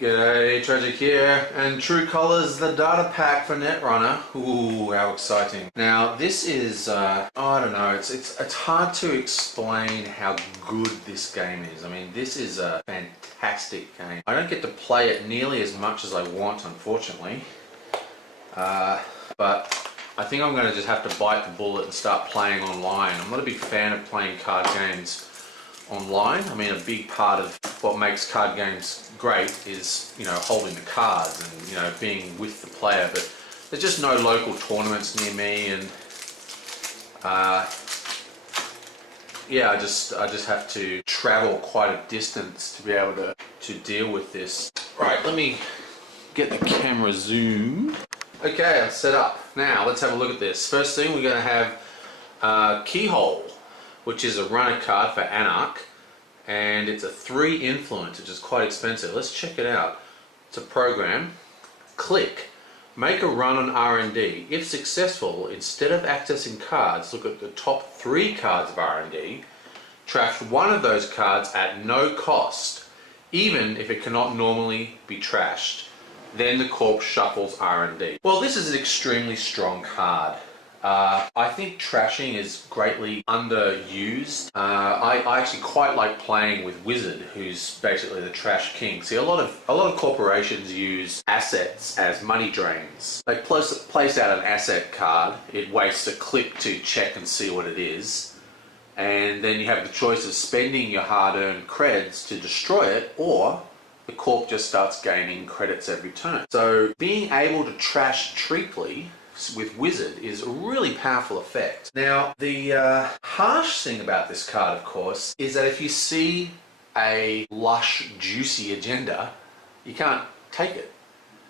G'day, Tragic here, and True Colours, the data pack for Netrunner. Ooh, how exciting. Now, this is, I don't know, it's hard to explain how good this game is. I mean, this is a fantastic game. I don't get to play it nearly as much as I want, unfortunately. But I think I'm going to just have to bite the bullet and start playing online. I'm not a big fan of playing card games online. I mean, a big part of what makes card games great is, you know, holding the cards and, you know, being with the player, but there's just no local tournaments near me, and yeah, I just have to travel quite a distance to be able to deal with this. Right, let me get the camera zoomed. Okay, I'm set up. Now, let's have a look at this. First thing, we're going to have Keyhole, which is a runner card for Anarch, and it's a 3 influence, which is quite expensive. Let's check it out. It's a program. Click. Make a run on R&D. If successful, instead of accessing cards, look at the top 3 cards of R&D. Trash one of those cards at no cost, even if it cannot normally be trashed. Then the Corp shuffles R&D. Well, this is an extremely strong card. I think trashing is greatly underused. I actually quite like playing with Wizard, who's basically the trash king. See, a lot of corporations use assets as money drains. They place out an asset card. It wastes a click to check and see what it is, and then you have the choice of spending your hard-earned creds to destroy it, or the Corp just starts gaining credits every turn. So being able to trash cheaply with Wizard is a really powerful effect. Now, the harsh thing about this card, of course, is that if you see a lush, juicy agenda, you can't take it.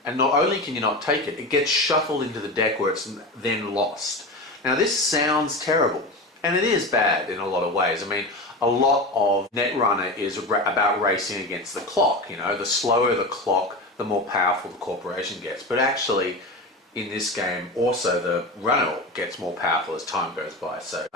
And not only can you not take it, it gets shuffled into the deck where it's then lost. Now, this sounds terrible, and it is bad in a lot of ways. I mean, a lot of Netrunner is about racing against the clock. You know, the slower the clock, the more powerful the corporation gets. But actually, in this game, also the runner gets more powerful as time goes by. So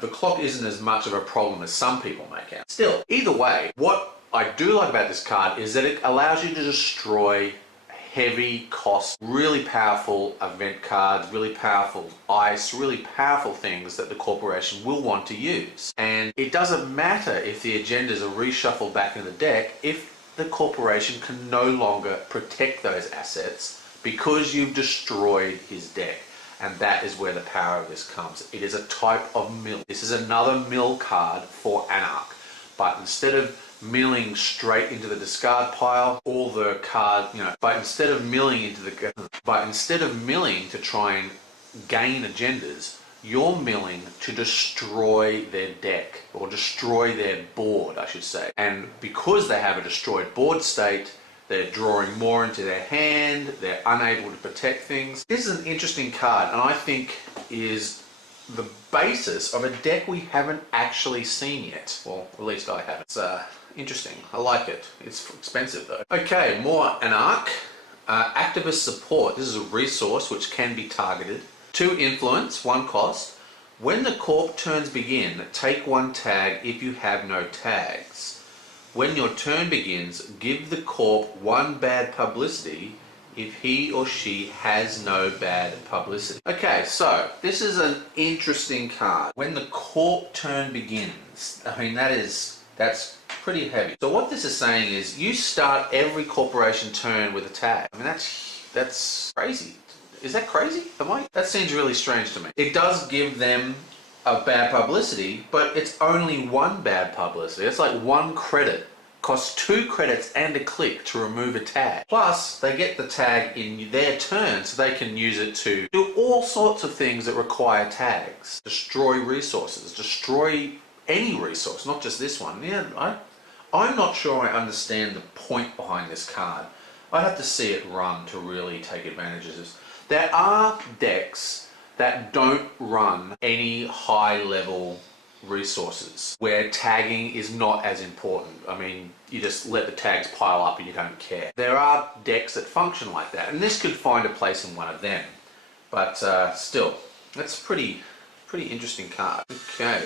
the clock isn't as much of a problem as some people make out. Still, either way, what I do like about this card is that it allows you to destroy heavy cost, really powerful event cards, really powerful ice, really powerful things that the corporation will want to use. And it doesn't matter if the agendas are reshuffled back in the deck if the corporation can no longer protect those assets because you've destroyed his deck. And that is where the power of this comes. It is a type of mill. This is another mill card for Anarch, but instead of milling straight into the discard pile, all the card, you know, but instead of milling to try and gain agendas, you're milling to destroy their deck, or destroy their board, I should say. And because they have a destroyed board state, they're drawing more into their hand, they're unable to protect things. This is an interesting card, and I think is the basis of a deck we haven't actually seen yet. Well, at least I haven't. It's interesting. I like it. It's expensive though. Okay, more Anarch. Activist support. This is a resource which can be targeted. 2 influence, 1 cost. When the Corp turns begin, take 1 tag if you have no tags. When your turn begins, give the Corp 1 bad publicity if he or she has no bad publicity. Okay, so this is an interesting card. When the Corp turn begins, I mean, that's pretty heavy. So what this is saying is you start every corporation turn with a tag. I mean, that's crazy. Is that crazy? That seems really strange to me. It does give them a bad publicity, but it's only 1 bad publicity. It's like 1 credit. Costs 2 credits and a click to remove a tag. Plus, they get the tag in their turn, so they can use it to do all sorts of things that require tags. Destroy resources, destroy any resource, not just this one. Yeah, I'm not sure I understand the point behind this card. I have to see it run to really take advantage of this. There are decks that don't run any high-level resources where tagging is not as important. I mean, you just let the tags pile up and you don't care. There are decks that function like that, and this could find a place in one of them. But still, that's a pretty interesting card. Okay,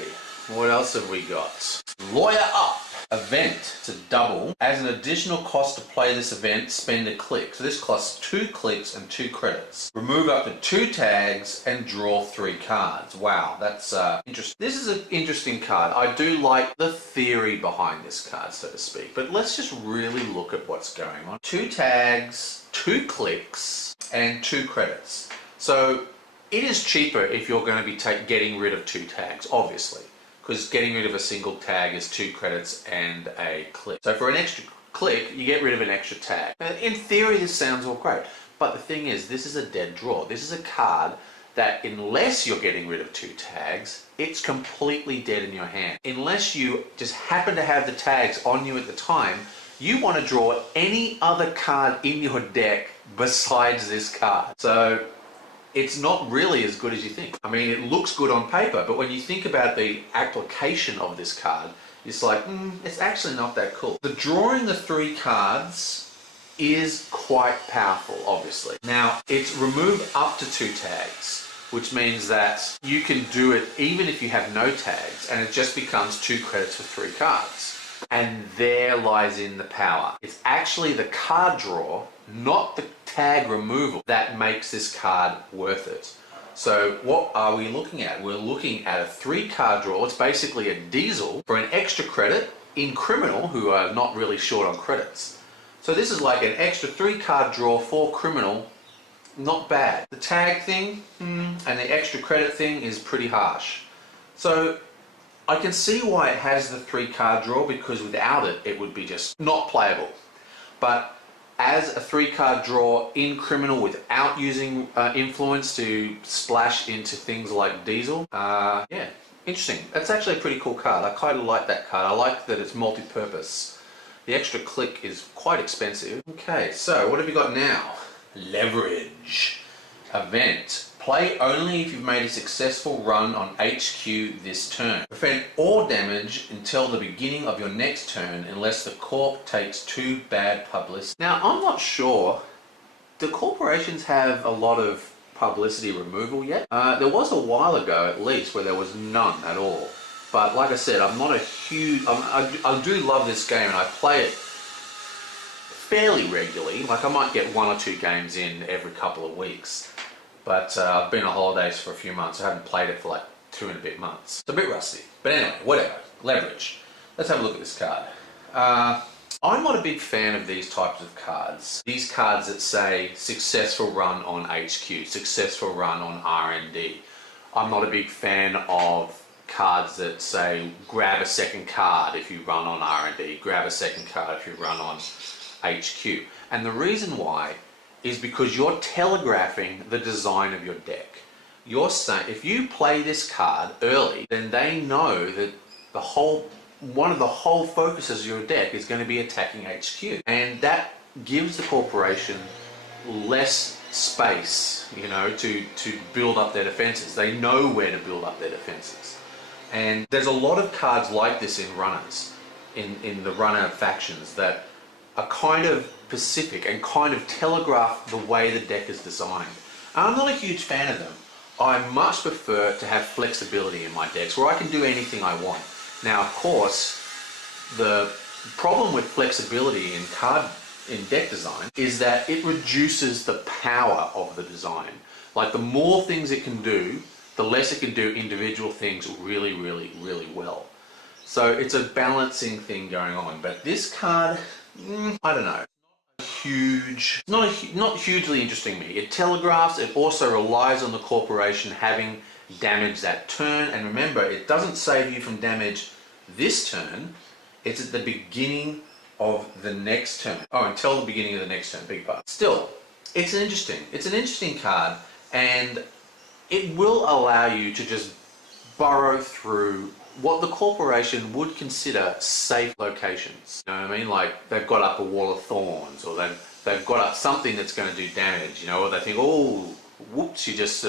what else have we got? Lawyer Up. event to double. As an additional cost to play this event, spend a click. So this costs 2 clicks and 2 credits. Remove up to 2 tags and draw 3 cards. Wow, that's interesting. This is an interesting card. I do like the theory behind this card, so to speak. But let's just really look at what's going on. 2 tags, 2 clicks, and 2 credits. So it is cheaper if you're going to be getting rid of 2 tags, obviously. Because getting rid of a single tag is 2 credits and a click. So for an extra click, you get rid of an extra tag. Now, in theory, this sounds all great. But the thing is, this is a dead draw. This is a card that unless you're getting rid of 2 tags, it's completely dead in your hand. Unless you just happen to have the tags on you at the time, you want to draw any other card in your deck besides this card. So it's not really as good as you think. I mean, it looks good on paper, but when you think about the application of this card, it's like, it's actually not that cool. The drawing the 3 cards is quite powerful, obviously. Now, it's remove up to 2 tags, which means that you can do it even if you have no tags, and it just becomes 2 credits for 3 cards. And there lies in the power. It's actually the card draw, not the tag removal, that makes this card worth it. So what are we looking at? We're looking at a 3 card draw. It's basically a diesel for an extra credit in Criminal, who are not really short on credits. So this is like an extra 3 card draw for Criminal. Not bad. The tag thing and the extra credit thing is pretty harsh. So I can see why it has the 3 card draw, because without it, it would be just not playable. But as a 3 card draw in Criminal without using influence to splash into things like Diesel, yeah, interesting. That's actually a pretty cool card. I kind of like that card. I like that it's multi-purpose. The extra click is quite expensive. Okay, so what have you got now? Leverage. Event. Play only if you've made a successful run on HQ this turn. Prevent all damage until the beginning of your next turn unless the Corp takes 2 bad publicity. Now, I'm not sure. Do corporations have a lot of publicity removal yet? There was a while ago, at least, where there was none at all. But like I said, I'm not a huge... I do love this game, and I play it fairly regularly. Like, I might get 1 or 2 games in every couple of weeks. But I've been on holidays for a few months. I haven't played it for like 2 and a bit months. It's a bit rusty. But anyway, whatever. Leverage. Let's have a look at this card. I'm not a big fan of these types of cards. These cards that say successful run on HQ, successful run on R&D. I'm not a big fan of cards that say grab a second card if you run on R&D, grab a second card if you run on HQ. And the reason why is because you're telegraphing the design of your deck. You're saying, if you play this card early, then they know that one of the whole focuses of your deck is going to be attacking HQ. And that gives the corporation less space, you know, to build up their defenses. They know where to build up their defenses. And there's a lot of cards like this in runners, in the runner factions, that are kind of specific and kind of telegraph the way the deck is designed. And I'm not a huge fan of them. I much prefer to have flexibility in my decks where I can do anything I want. Now, of course, the problem with flexibility in deck design is that it reduces the power of the design. Like, the more things it can do, the less it can do individual things really, really, really well. So it's a balancing thing going on. But this card, I don't know. Not hugely interesting to me. It telegraphs, it also relies on the corporation having damage that turn, and remember, it doesn't save you from damage this turn, it's at the beginning of the next turn. Oh, until the beginning of the next turn, big part. Still, it's an interesting card, and it will allow you to just burrow through what the corporation would consider safe locations. You know what I mean? Like, they've got up a wall of thorns, or they've got up something that's going to do damage, you know, or they think, oh, whoops, you just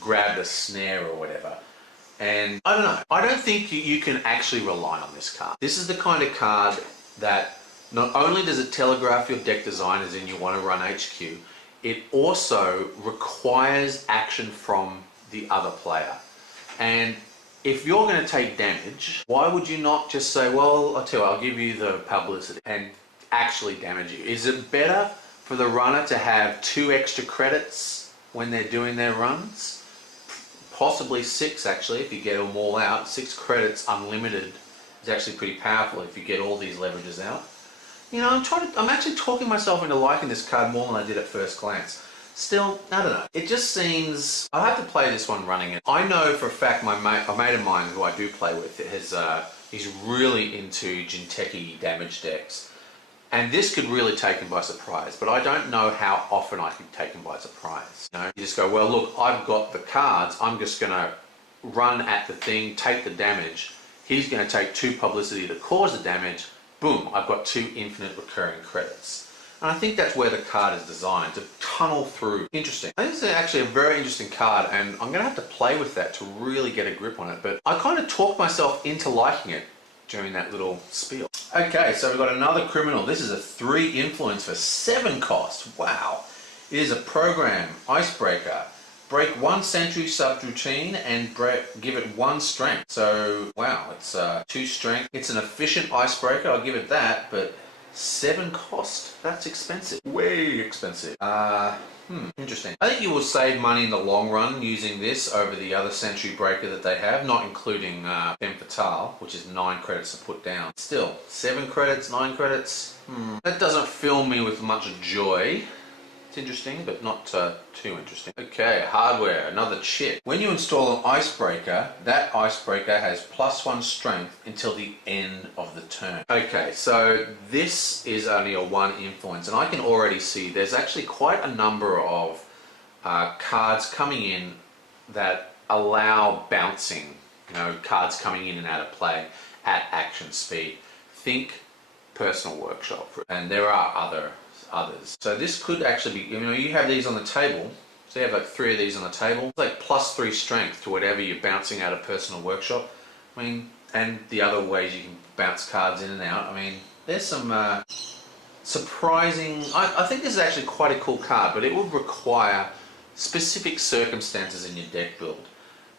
grabbed a snare or whatever. And I don't know. I don't think you can actually rely on this card. This is the kind of card that not only does it telegraph your deck design, as in you want to run HQ, it also requires action from the other player. And if you're going to take damage, why would you not just say, well, I'll tell you, I'll give you the publicity and actually damage you? Is it better for the runner to have 2 extra credits when they're doing their runs? Possibly 6 actually, if you get them all out. 6 credits unlimited is actually pretty powerful if you get all these leverages out. You know, I'm actually talking myself into liking this card more than I did at first glance. Still, I don't know. It just seems... I'll have to play this one running it. I know for a fact a mate of mine who I do play with, he's really into Jinteki damage decks. And this could really take him by surprise, but I don't know how often I could take him by surprise. You know, you just go, well, look, I've got the cards. I'm just going to run at the thing, take the damage. He's going to take 2 publicity to cause the damage. Boom, I've got 2 infinite recurring credits. And I think that's where the card is designed, to tunnel through. Interesting. I think this is actually a very interesting card, and I'm going to have to play with that to really get a grip on it. But I kind of talked myself into liking it during that little spiel. Okay, so we've got another criminal. This is a 3 influence for 7 cost. Wow. It is a program, Icebreaker. Break 1 sentry subroutine and give it 1 strength. So, wow, it's 2 strength. It's an efficient Icebreaker, I'll give it that, but 7 cost? That's expensive. Way expensive. Interesting. I think you will save money in the long run using this over the other sentry breaker that they have, not including Femme Fatale, which is 9 credits to put down. Still, 7 credits, 9 credits? That doesn't fill me with much joy. It's interesting, but not too interesting. Okay, hardware, another chip. When you install an Icebreaker, that Icebreaker has +1 strength until the end of the turn. Okay, so this is only a 1 influence, and I can already see there's actually quite a number of cards coming in that allow bouncing, you know, cards coming in and out of play at action speed. Think Personal Workshop, and there are others. So this could actually be, you know, you have these on the table, so you have like 3 of these on the table, it's like +3 strength to whatever you're bouncing out of Personal Workshop. I mean, and the other ways you can bounce cards in and out. I mean, there's some surprising... I think this is actually quite a cool card, but it would require specific circumstances in your deck build.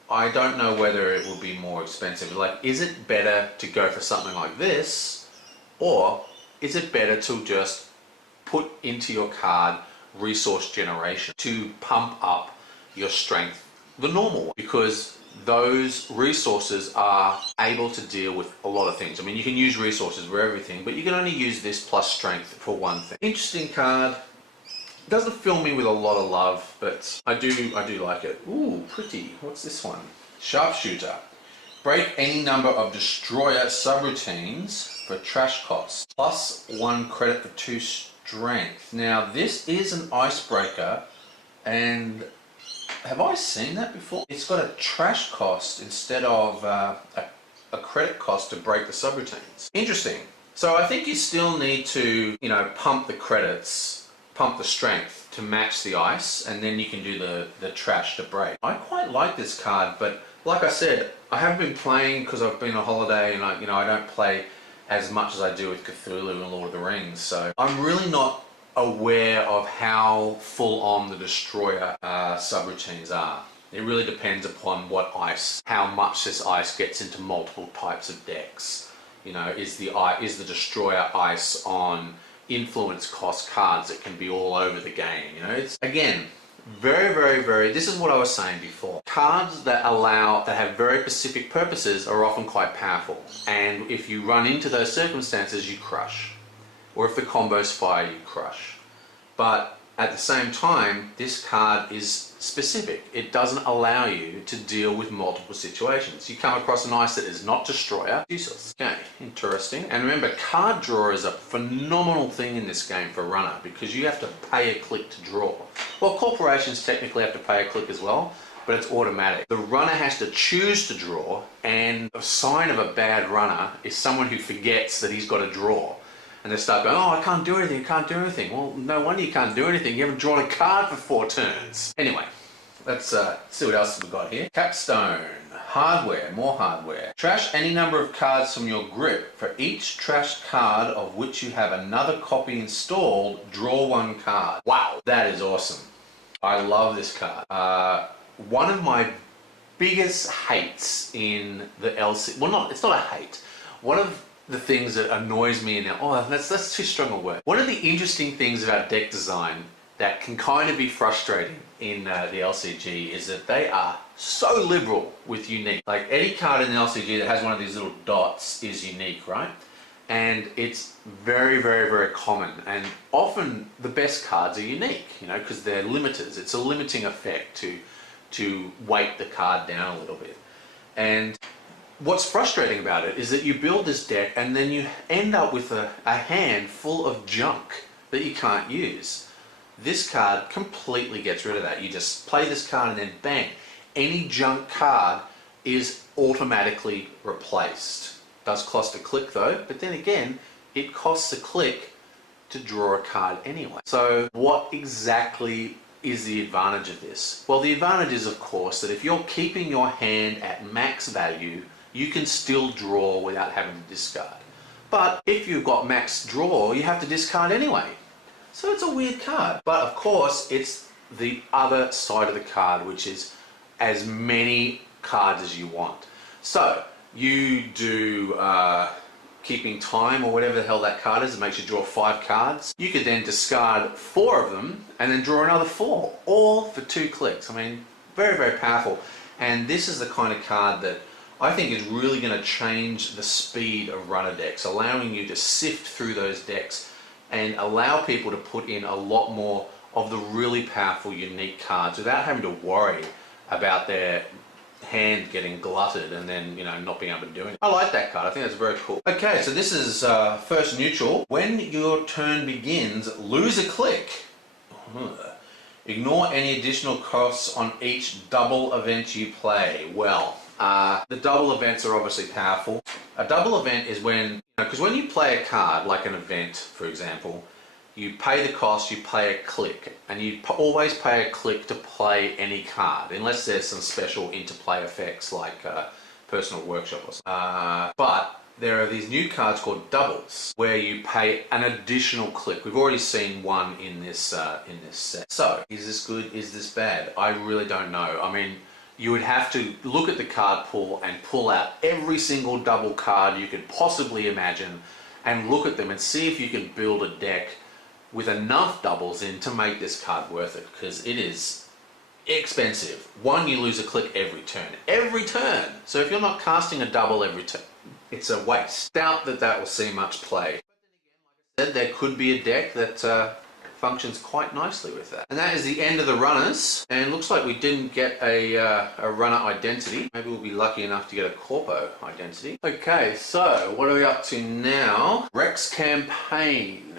I don't know whether it will be more expensive. Like, is it better to go for something like this, or is it better to just put into your card resource generation to pump up your strength the normal way? Because those resources are able to deal with a lot of things. I mean, you can use resources for everything, but you can only use this plus strength for one thing. Interesting card. Doesn't fill me with a lot of love, but I do like it. Ooh, pretty. What's this one? Sharpshooter. Break any number of destroyer subroutines for trash costs. +1 credit for 2 strength. Now this is an Icebreaker, and have I seen that before? It's got a trash cost instead of a credit cost to break the subroutines. Interesting. So I think you still need to, you know, pump the credits, pump the strength to match the ice, and then you can do the trash to break. I quite like this card, but like I said, I haven't been playing because I've been on holiday, and I don't play as much as I do with Cthulhu and Lord of the Rings, so I'm really not aware of how full on the destroyer subroutines are. It really depends upon what ice, how much this ice gets into multiple types of decks. You know, is the destroyer ice on influence cost cards that can be all over the game? You know, it's again very, this is what I was saying before. Cards that have very specific purposes are often quite powerful, and if you run into those circumstances, you crush. Or if the combos fire, you crush. But at the same time, this card is specific. It doesn't allow you to deal with multiple situations. You come across an ice that is not destroyer, useless. Okay, interesting. And remember, card draw is a phenomenal thing in this game for runner, because you have to pay a click to draw. Well, corporations technically have to pay a click as well, but it's automatic. The runner has to choose to draw, and a sign of a bad runner is someone who forgets that he's got to draw. And they start going, oh, I can't do anything, I can't do anything. Well, no wonder you can't do anything. You haven't drawn a card for 4 turns. Anyway, let's see what else we've got here. Capstone. Hardware. More hardware. Trash any number of cards from your grip. For each trash card of which you have another copy installed, draw 1 card. Wow, that is awesome. I love this card. One of my biggest hates in the LCG, well, it's not a hate. One of the things that annoys me now, that's too strong a word. One of the interesting things about deck design that can kind of be frustrating in the LCG is that they are so liberal with unique. Like any card in the LCG that has one of these little dots is unique, right? And it's very, very, very common. And often the best cards are unique, you know, because they're limiters. It's a limiting effect to weight the card down a little bit. And what's frustrating about it is that you build this deck and then you end up with a hand full of junk that you can't use. This card completely gets rid of that. You just play this card and then bang, any junk card is automatically replaced. Does cost a click though, but then again, it costs a click to draw a card anyway. So what exactly is the advantage of this? Well, the advantage is, of course, that if you're keeping your hand at max value, you can still draw without having to discard. But if you've got max draw, you have to discard anyway. So it's a weird card. But of course, it's the other side of the card, which is as many cards as you want. So you do keeping time or whatever the hell that card is, it makes you draw 5 cards. You could then discard 4 of them and then draw another 4, all for 2 clicks. I mean, very, very powerful. And this is the kind of card that I think is really going to change the speed of runner decks, allowing you to sift through those decks and allow people to put in a lot more of the really powerful, unique cards without having to worry about their hand getting glutted and then, you know, not being able to do anything. I like that card. I think that's very cool. Okay, so this is first neutral. When your turn begins, lose a click. Ignore any additional costs on each double event you play. Well, the double events are obviously powerful. A double event is when, because when you play a card, like an event, for example, you pay the cost, you pay a click, and you always pay a click to play any card, unless there's some special interplay effects like Personal Workshop or something. But there are these new cards called doubles, where you pay an additional click. We've already seen one in this set. So, is this good? Is this bad? I really don't know. I mean, you would have to look at the card pool and pull out every single double card you could possibly imagine and look at them and see if you can build a deck with enough doubles in to make this card worth it, because it is expensive. One, you lose a click every turn. Every turn! So if you're not casting a double every turn, it's a waste. Doubt that that will see much play. But then again, like I said, there could be a deck that functions quite nicely with that. And that is the end of the runners, and looks like we didn't get a runner identity. Maybe we'll be lucky enough to get a Corpo identity. Okay, so what are we up to now? Rex Campaign.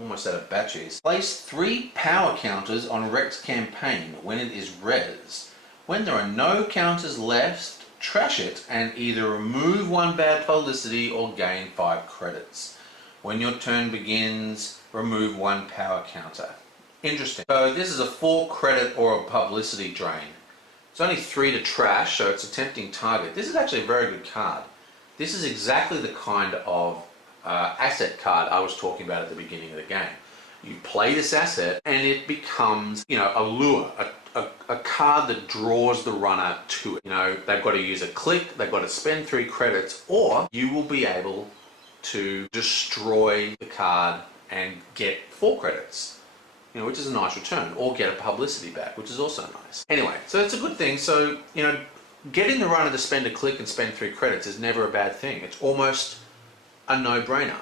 Almost out of batteries. Place 3 power counters on Rex Campaign when it is res. When there are no counters left, trash it and either remove 1 bad publicity or gain 5 credits. When your turn begins, remove 1 power counter. Interesting. So this is a 4 credit or a publicity drain. It's only 3 to trash, so it's a tempting target. This is actually a very good card. This is exactly the kind of asset card I was talking about at the beginning of the game. You play this asset and it becomes, you know, a lure, a card that draws the runner to it. You know, they've got to use a click, they've got to spend 3 credits, or you will be able to destroy the card and get 4 credits, you know, which is a nice return, or get a publicity back, which is also nice. Anyway, so it's a good thing. So, you know, getting the runner to spend a click and spend 3 credits is never a bad thing. It's almost a no-brainer.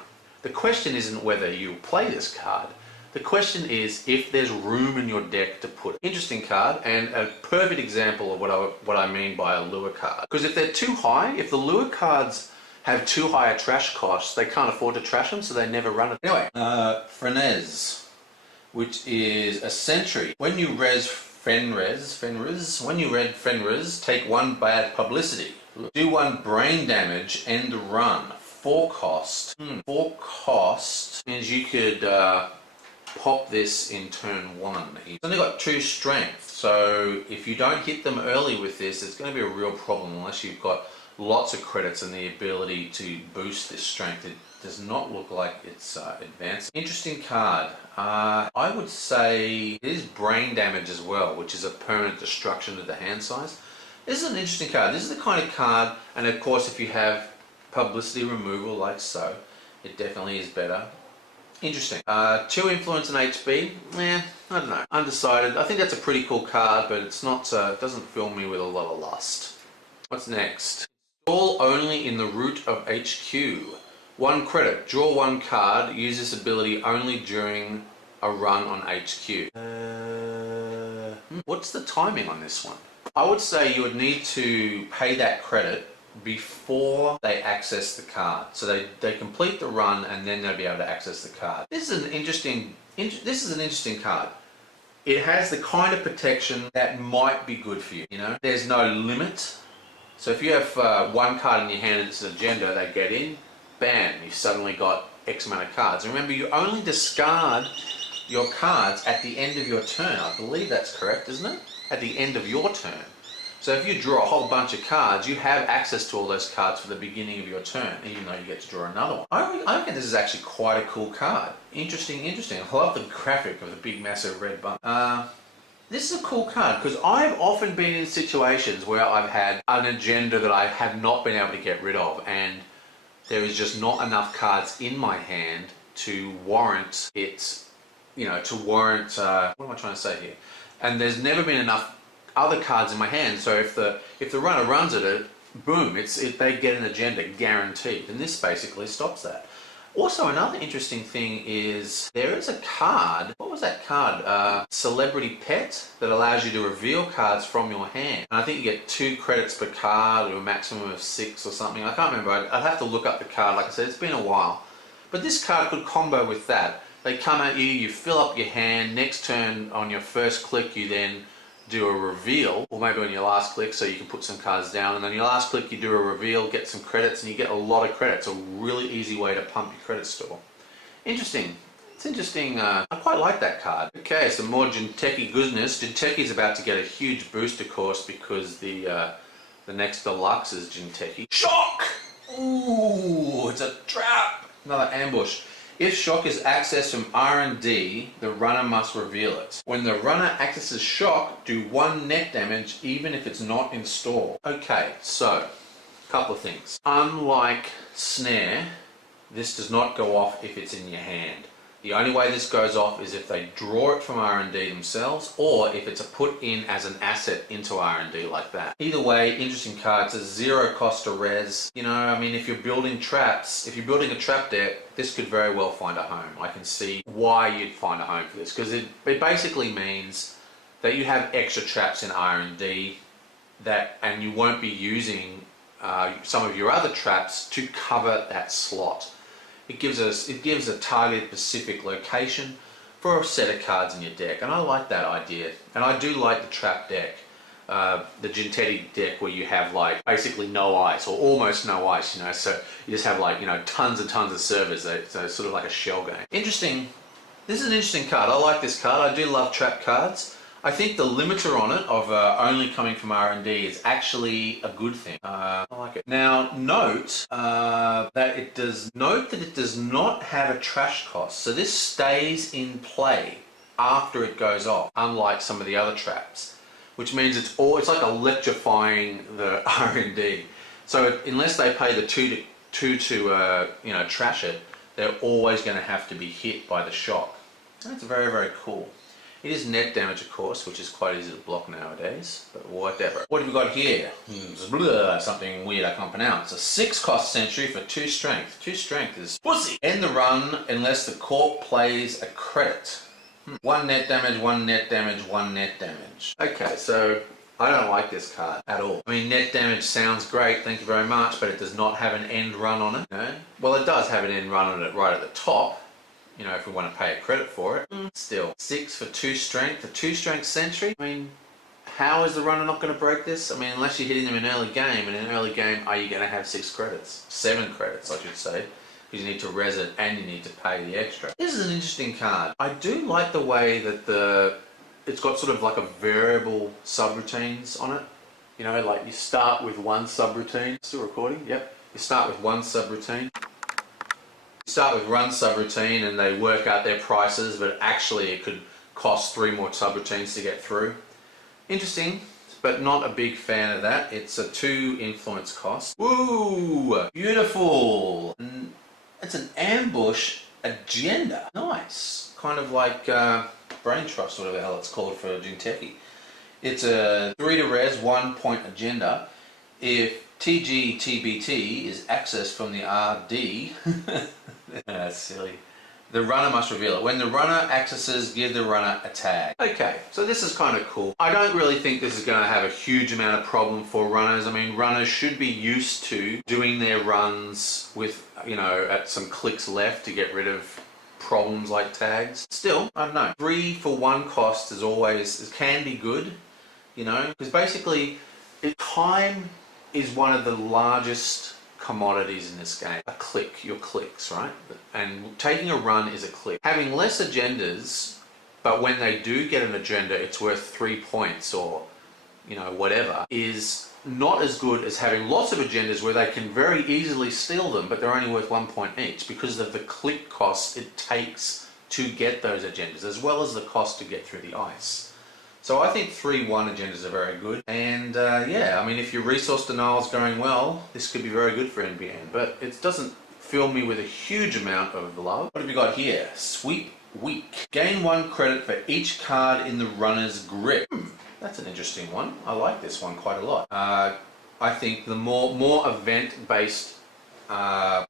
The question isn't whether you play this card. The question is if there's room in your deck to put it. Interesting card, and a perfect example of what I mean by a lure card. Because if they're too high, if the lure cards have too high a trash cost, they can't afford to trash them, so they never run it. Anyway, Frenez, which is a sentry. When you res Fenris, when you read Fenris, take 1 bad publicity. Do 1 brain damage, end the run. 4 cost. 4 cost means you could pop this in turn 1. It's only got 2 strength, so if you don't hit them early with this, it's going to be a real problem unless you've got lots of credits and the ability to boost this strength. It does not look like it's advanced. Interesting card. I would say it is brain damage as well, which is a permanent destruction of the hand size. This is an interesting card. This is the kind of card, and of course if you have publicity removal like so, it definitely is better. Interesting. 2 influence and HB. I don't know. Undecided. I think that's a pretty cool card, but it's not. Doesn't fill me with a lot of lust. What's next? Install only in the root of HQ. 1 credit. Draw 1 card. Use this ability only during a run on HQ. What's the timing on this one? I would say you would need to pay that credit before they access the card. So they complete the run and then they'll be able to access the card. This is an interesting card. It has the kind of protection that might be good for you, you know? There's no limit. So if you have 1 card in your hand and it's an agenda, they get in, bam, you've suddenly got X amount of cards. Remember, you only discard your cards at the end of your turn. I believe that's correct, isn't it? At the end of your turn. So if you draw a whole bunch of cards, you have access to all those cards for the beginning of your turn, even though you get to draw another one. I reckon this is actually quite a cool card. Interesting. I love the graphic of the big massive red bump. This is a cool card because I've often been in situations where I've had an agenda that I have not been able to get rid of, and there is just not enough cards in my hand to warrant it, you know, what am I trying to say here? And there's never been enough other cards in my hand, so if the runner runs at it, boom, they get an agenda guaranteed, and this basically stops that. Also, another interesting thing is there is a card. What was that card? Celebrity Pet, that allows you to reveal cards from your hand. And I think you get 2 credits per card, or a maximum of 6 or something. I can't remember. I'd have to look up the card. Like I said, it's been a while. But this card could combo with that. They come at you, you fill up your hand. Next turn, on your first click, you then do a reveal, or maybe on your last click, so you can put some cards down, and on your last click you do a reveal, get some credits, and you get a lot of credits. A really easy way to pump your credit store. Interesting. It's interesting. I quite like that card. Okay, some more Jinteki goodness. Jinteki's about to get a huge boost, of course, because the next deluxe is Jinteki. Shock! Ooh, it's a trap! Another ambush. If shock is accessed from R&D, the runner must reveal it. When the runner accesses shock, do 1 net damage even if it's not installed. Okay, so, a couple of things. Unlike snare, this does not go off if it's in your hand. The only way this goes off is if they draw it from R&D themselves, or if it's put in as an asset into R&D like that. Either way, interesting card. It's a 0 cost to res. You know, I mean, if you're building traps, if you're building a trap deck, this could very well find a home. I can see why you'd find a home for this, because it basically means that you have extra traps in R&D and you won't be using some of your other traps to cover that slot. It gives a targeted specific location for a set of cards in your deck, and I like that idea. And I do like the trap deck, the Jinteki deck, where you have like basically no ice or almost no ice, you know. So you just have like, you know, tons and tons of servers. So it's sort of like a shell game. Interesting. This is an interesting card. I like this card. I do love trap cards. I think the limiter on it of only coming from R&D is actually a good thing. I like it. Now, note that it does not have a trash cost. So this stays in play after it goes off, unlike some of the other traps, which means it's like electrifying the R&D. So unless they pay the two to you know, trash it, they're always going to have to be hit by the shock. That's very, very cool. It is net damage, of course, which is quite easy to block nowadays, but whatever. What have we got here? Something weird I can't pronounce. A 6 cost sentry for 2 strength. 2 strength is pussy. End the run unless the corp plays a credit. 1 net damage, 1 net damage, 1 net damage. Okay, so I don't like this card at all. I mean, net damage sounds great, thank you very much, but it does not have an end run on it. No? Well, it does have an end run on it right at the top. You know, if we want to pay a credit for it. Still, 6 for 2 strength, a 2 strength sentry. I mean, how is the runner not going to break this? I mean, unless you're hitting them in early game, and in early game, are you going to have 6 credits? 7 credits, I should say, because you need to res it and you need to pay the extra. This is an interesting card. I do like the way that it's got sort of like a variable subroutines on it. You know, like you start with 1 subroutine. Still recording? Yep. You start with 1 subroutine. Start with 1 subroutine and they work out their prices, but actually it could cost 3 more subroutines to get through. Interesting, but not a big fan of that. It's a 2 influence cost. Woo! Beautiful! It's an ambush agenda. Nice. Kind of like Brain Trust, whatever the hell it's called for Jinteki. It's a 3 to res, 1 point agenda. If TGTBT is accessed from the RD, that's silly. The runner must reveal it. When the runner accesses, give the runner a tag. Okay, so this is kind of cool. I don't really think this is going to have a huge amount of problem for runners. I mean, runners should be used to doing their runs with, at some clicks left to get rid of problems like tags. Still, I don't know. 3 for 1 cost can be good, because basically time is one of the largest commodities in this game. A click, your clicks, right? And taking a run is a click. Having less agendas, but when they do get an agenda, it's worth 3 points or, whatever, is not as good as having lots of agendas where they can very easily steal them, but they're only worth 1 point each because of the click cost it takes to get those agendas, as well as the cost to get through the ice. So I think 3-1 agendas are very good, and if your resource denial is going well, this could be very good for NBN, but it doesn't fill me with a huge amount of love. What have we got here? Sweep Week. Gain 1 credit for each card in the runner's grip. That's an interesting one. I like this one quite a lot. I think the more event-based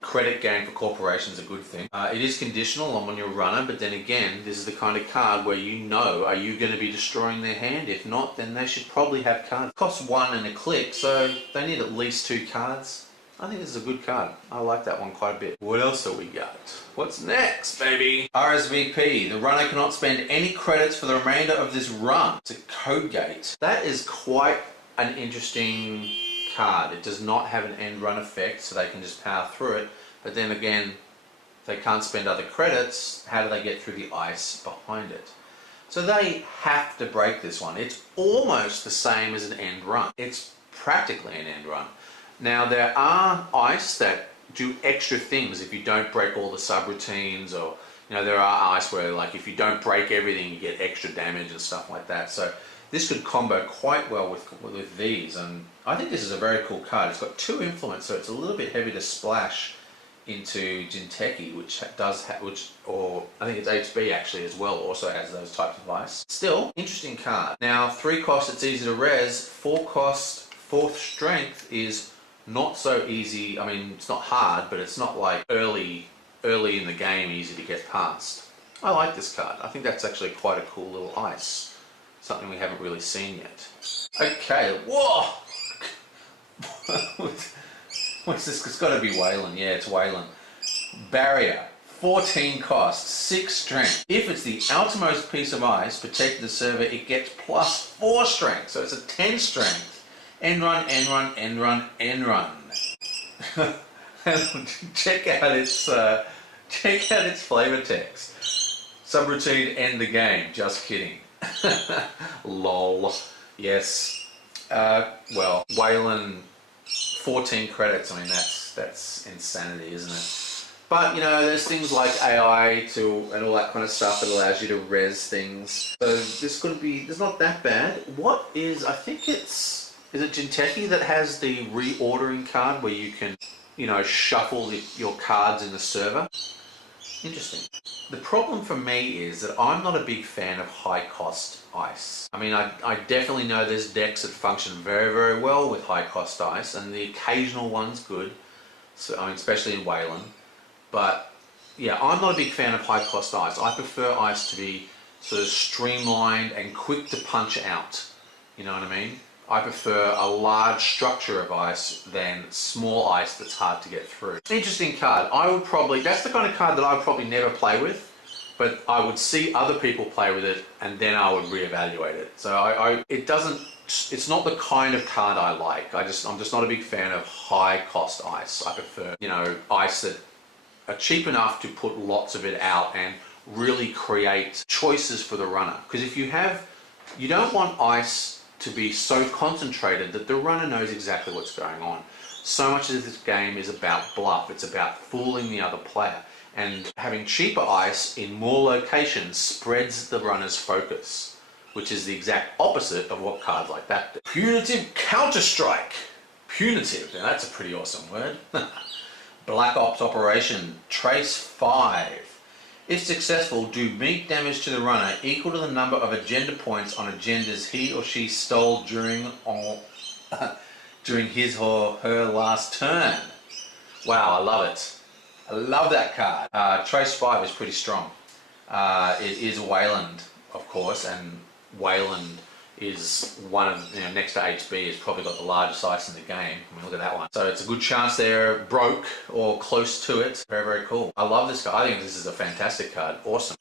credit gain for corporations is a good thing. It is conditional on your runner, but then again, this is the kind of card where are you going to be destroying their hand? If not, then they should probably have cards. It costs 1 and a click, so they need at least 2 cards. I think this is a good card. I like that one quite a bit. What else have we got? What's next, baby? RSVP. The runner cannot spend any credits for the remainder of this run. It's a code gate. That is quite an interesting card. It does not have an end run effect, so they can just power through it. But then again, if they can't spend other credits, how do they get through the ice behind it? So they have to break this one. It's almost the same as an end run. It's practically an end run. Now there are ice that do extra things if you don't break all the subroutines, or there are ice where if you don't break everything you get extra damage and stuff like that. So this could combo quite well with these, and I think this is a very cool card. It's got 2 influence, so it's a little bit heavy to splash into Jinteki, which I think it's HB actually as well, also has those types of ice. Still, interesting card. Now 3 cost, it's easy to res. 4 cost, 4th strength is not so easy. I mean, it's not hard, but it's not like early in the game easy to get past. I like this card. I think that's actually quite a cool little ice. Something we haven't really seen yet. Okay, whoa! What's this? It's got to be Wayland. Yeah, it's Wayland. Barrier. 14 cost, 6 strength. If it's the outermost piece of ice protected the server, it gets plus 4 strength. So it's a 10 strength. End run, end run, end run, end run. check out its flavor text. Subroutine, end the game. Just kidding. Lol. Yes. Well, Wayland, 14 credits. I mean, that's insanity, isn't it? But there's things like AI and all that kind of stuff that allows you to res things. So this could be. It's not that bad. I think it's. Is it Jinteki that has the reordering card where you can, shuffle your cards in the server? Interesting. The problem for me is that I'm not a big fan of high-cost ice. I mean, I definitely know there's decks that function very, very well with high-cost ice, and the occasional one's good, so especially in Wayland. But, yeah, I'm not a big fan of high-cost ice. I prefer ice to be sort of streamlined and quick to punch out. You know what I mean? I prefer a large structure of ice than small ice that's hard to get through. Interesting card. That's the kind of card that I would probably never play with, but I would see other people play with it and then I would reevaluate it. So it's not the kind of card I like. I'm just not a big fan of high cost ice. I prefer, ice that are cheap enough to put lots of it out and really create choices for the runner. Because you don't want ice to be so concentrated that the runner knows exactly what's going on. So much of this game is about bluff. It's about fooling the other player. And having cheaper ice in more locations spreads the runner's focus. which is the exact opposite of what cards like that do. Punitive Counter-Strike. Punitive, now that's a pretty awesome word. Black Ops Operation, trace 5. If successful, do meat damage to the runner equal to the number of agenda points on agendas he or she stole during his or her last turn. Wow, I love it. I love that card. Trace 5 is pretty strong. It is Wayland, of course, and Wayland is one of, next to HB, has probably got the largest ice in the game. I mean, look at that one. So it's a good chance they're broke or close to it. Very, very cool. I love this card. I think this is a fantastic card. Awesome.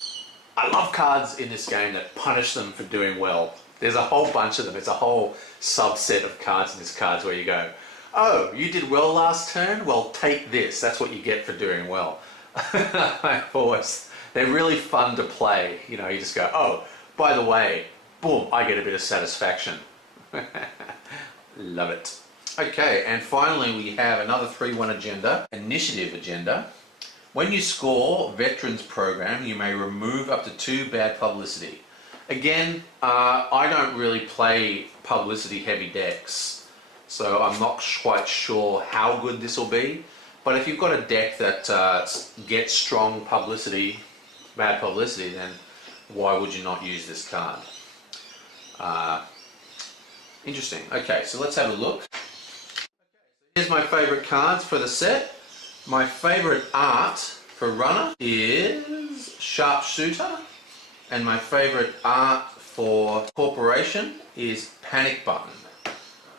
I love cards in this game that punish them for doing well. There's a whole bunch of them. It's a whole subset of cards in this cards where you go, oh, you did well last turn? Well, take this. That's what you get for doing well. They're really fun to play. You just go, oh, by the way, boom, I get a bit of satisfaction. Love it. Okay, and finally we have another 3-1 agenda, initiative agenda. When you score Veterans Program, you may remove up to 2 bad publicity. Again, I don't really play publicity heavy decks, so I'm not quite sure how good this will be. But if you've got a deck that gets strong publicity, bad publicity, then why would you not use this card? Interesting. Okay, so let's have a look. Here's my favorite cards for the set. My favorite art for runner is Sharpshooter, and my favorite art for corporation is Panic Button.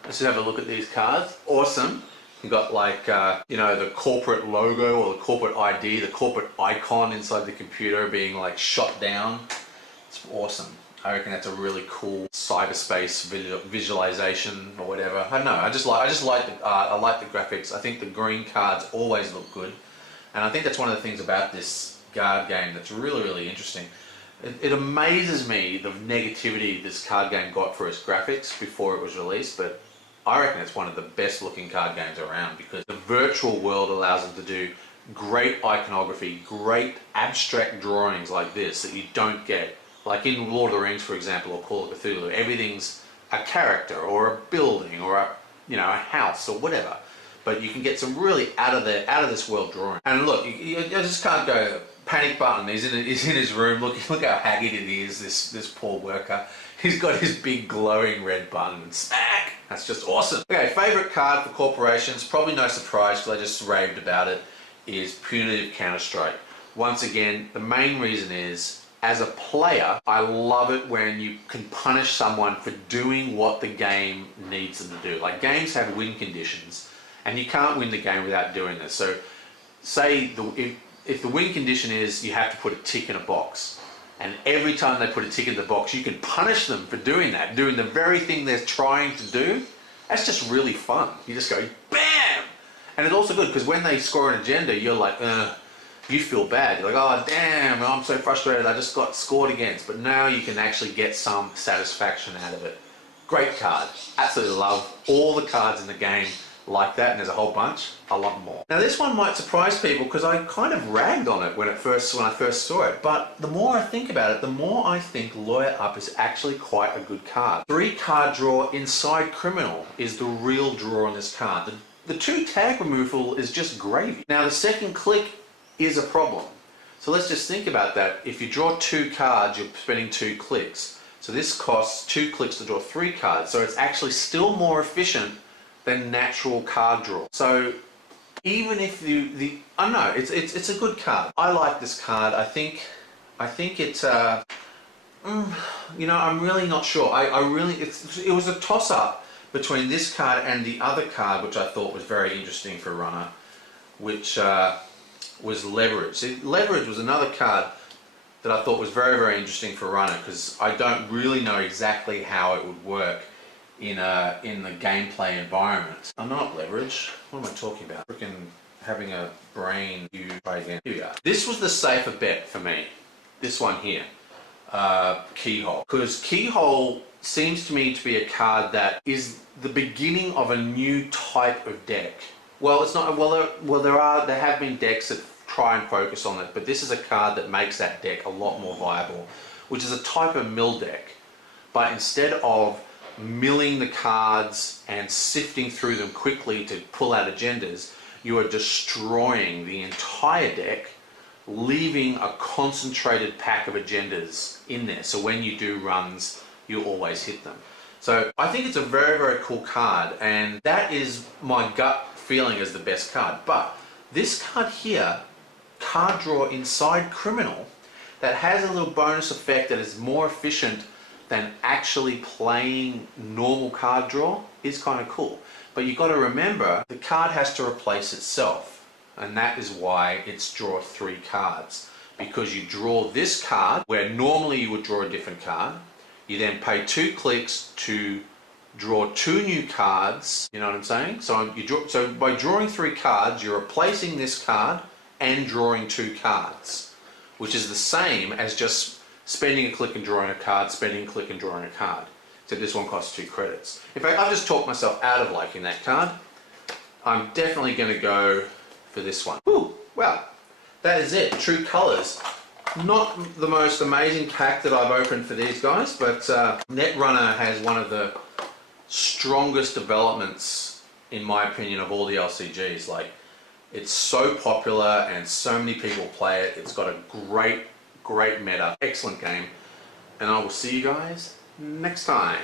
Let's have a look at these cards. Awesome. You've got like, the corporate logo or the corporate ID, the corporate icon inside the computer being like shot down. It's awesome. I reckon that's a really cool cyberspace visualization or whatever. I don't know. I just like the art. I like the graphics. I think the green cards always look good, and I think that's one of the things about this card game that's really, really interesting. It amazes me the negativity this card game got for its graphics before it was released, but I reckon it's one of the best looking card games around because the virtual world allows them to do great iconography, great abstract drawings like this that you don't get. Like in Lord of the Rings, for example, or Call of Cthulhu, everything's a character or a building or a house or whatever. But you can get some really out of this world drawing. And look, you just can't go Panic Button. He's in his room. Look how haggard it is. This poor worker. He's got his big glowing red button and smack. That's just awesome. Okay, favorite card for corporations. Probably no surprise because I just raved about it. Is Punitive Counter-Strike. Once again, the main reason is, as a player, I love it when you can punish someone for doing what the game needs them to do. Like games have win conditions, and you can't win the game without doing this. So, say if the win condition is you have to put a tick in a box, and every time they put a tick in the box, you can punish them for doing that, doing the very thing they're trying to do. That's just really fun. You just go, BAM! And it's also good because when they score an agenda, you're like, you feel bad. You're like, oh damn, I'm so frustrated, I just got scored against. But now you can actually get some satisfaction out of it. Great card. Absolutely love all the cards in the game like that, and there's a whole bunch. I love them all. Now this one might surprise people because I kind of ragged on it when I first saw it, but the more I think about it, the more I think Lawyer Up is actually quite a good card. 3-card draw inside Criminal is the real draw on this card. The 2 tag removal is just gravy. Now the second click is a problem. So let's just think about that. If you draw 2 cards, you're spending 2 clicks. So this costs 2 clicks to draw 3 cards. So it's actually still more efficient than natural card draw. So even if I don't know, it's a good card. I like this card. I think it's I'm really not sure. It was a toss up between this card and the other card, which I thought was very interesting for runner, which was Leverage. See, Leverage was another card that I thought was very, very interesting for runner because I don't really know exactly how it would work in the gameplay environment. I'm not Leverage. What am I talking about? Freaking having a brain. You try again. Here we are. This was the safer bet for me. This one here, Keyhole, because Keyhole seems to me to be a card that is the beginning of a new type of deck. Well, it's not. There have been decks that try and focus on it, but this is a card that makes that deck a lot more viable, which is a type of mill deck. but instead of milling the cards and sifting through them quickly to pull out agendas, you are destroying the entire deck, leaving a concentrated pack of agendas in there. So when you do runs, you always hit them. So I think it's a very, very cool card, and that is my gut feeling as the best card. But this card here, Card Draw Inside Criminal, that has a little bonus effect that is more efficient than actually playing normal card draw, is kind of cool. But you've got to remember, the card has to replace itself, and that is why it's draw 3 cards. Because you draw this card, where normally you would draw a different card, you then pay 2 clicks to draw 2 new cards, you know what I'm saying? So by drawing 3 cards, you're replacing this card and drawing 2 cards, which is the same as just spending a click and drawing a card, spending a click and drawing a card. Except this one costs 2 credits. In fact, I've just talked myself out of liking that card. I'm definitely going to go for this one. Whew, well, that is it. True Colors. Not the most amazing pack that I've opened for these guys, but Netrunner has one of the strongest developments, in my opinion, of all the LCGs. Like, it's so popular and so many people play it. It's got a great meta. Excellent game. And I will see you guys next time.